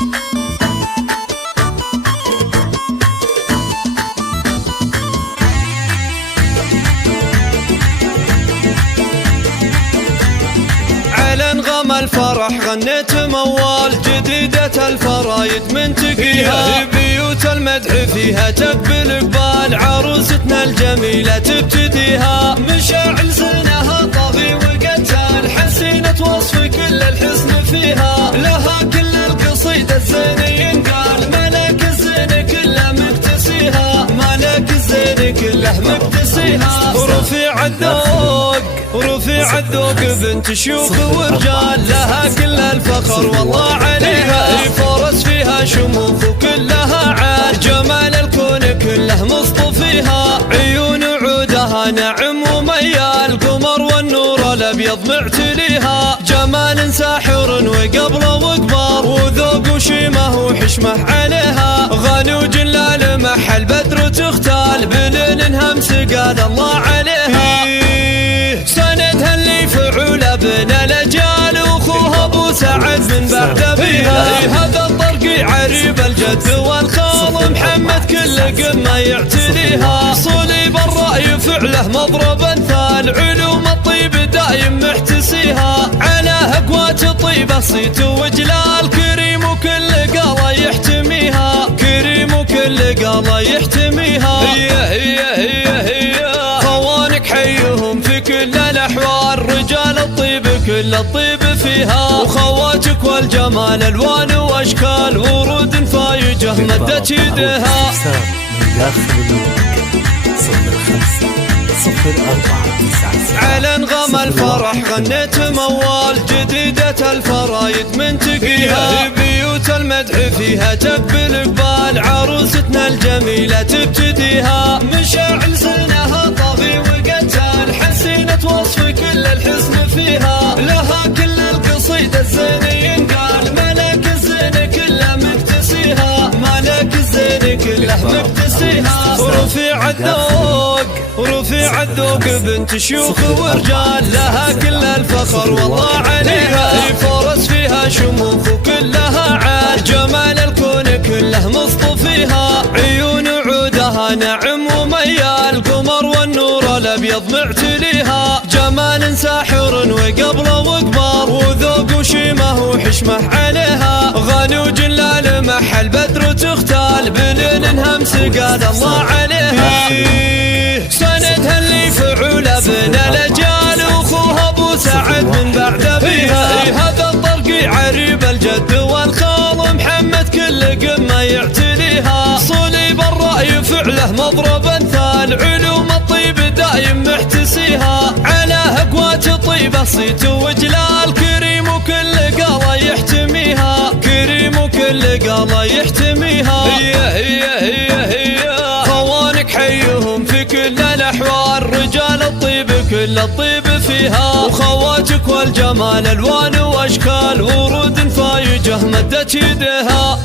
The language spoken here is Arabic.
على انغام الفرح غنيت موال، جديدة الفرايد من تقيها، بيوت المدح فيها تقبل اقبال، عروستنا الجميلة تبتديها، مشاعل زينها طاغي وقتال، حسينة وصف كل الحسن فيها، لها كل القصيدة الزين ينقال، ملك الزين كله مكتسيها، ملك الزين كله مكتسيها، رفيع الذوق رفيع الذوق بنت شيوخ ورجال، لها كل الفخر والله عليها، فرس فيها شموخ وكلها عال، جمال الكون كله مصطفيها، عيون عودها نعم وميال، قمر والنور الابيض معتليها، جمال ساحر وقبله وقبار، وذوق وشيمه وحشمه عليها، غني وجلال محل بدر تختال، بليل همس قال الله عليها، سندها اللي فعول ابن الاجيال، واخوها ابو سعد من بعد ابيها، هذا الطرقي عريب الجد والخال، محمد كل قمه يعتليها، صليب الراي فعله مضرب امثال، علوم الطيب دايم محتسيها، على هقوات الطيبه صيت وجلال، كريم وكل قاله يحتميها، كريم وكل قاله يحتميها، هي خوانك حيهم في كل الأحوال، رجال الطيب كل الطيب فيها، وخواتك والجمال ألوان وأشكال، ورود فايجة مدت يدها، من داخل الوكل 05 04 على انغام الفرح غنيت موال، جديدة الفرايد من تقيها، بيوت المدح فيها تقبل اقبال، عروستنا الجميلة تبتديها، مشاعل زينها طاغي وقتال، حسينة وصف كل الحسن فيها، لها كل القصيدة الزين ينقال، ملك الزين كله مكتسيها، ملك الزين كله مكتسيها، رفيع الذوق رفيع الذوق بنت شيوخ ورجال، لها كل الفخر والله عليها، فرس فيها شموخ وكلها عال، جمال الكون كله مصطفيها، عيون عودها نعم وميال، قمر والنور الابيض معتليها، جمال ساحر وقبله وقبار، وذوق وشيمه وحشمه عليها، غني وجلال محل بدر تختال، بليل همس قال الله عليها، سندها اللي فعول ابن الاجيال، واخوها ابو سعد من بعد ابيها، هذا الطرقي عريب الجد والخال، محمد كل قمه يعتليها، صليب الراي فعله مضرب امثال، علوم الطيب دايم محتسيها، على هقوات الطيبه صيت وجلال، كريم وكل قاله يحتميها، كريم وكل قاله يحتميها، هي خوانك حيهم في كل الأحوال، رجال الطيب كل الطيب فيها، وخواتك والجمال ألوان وأشكال، ورود فايجة مدت يدها.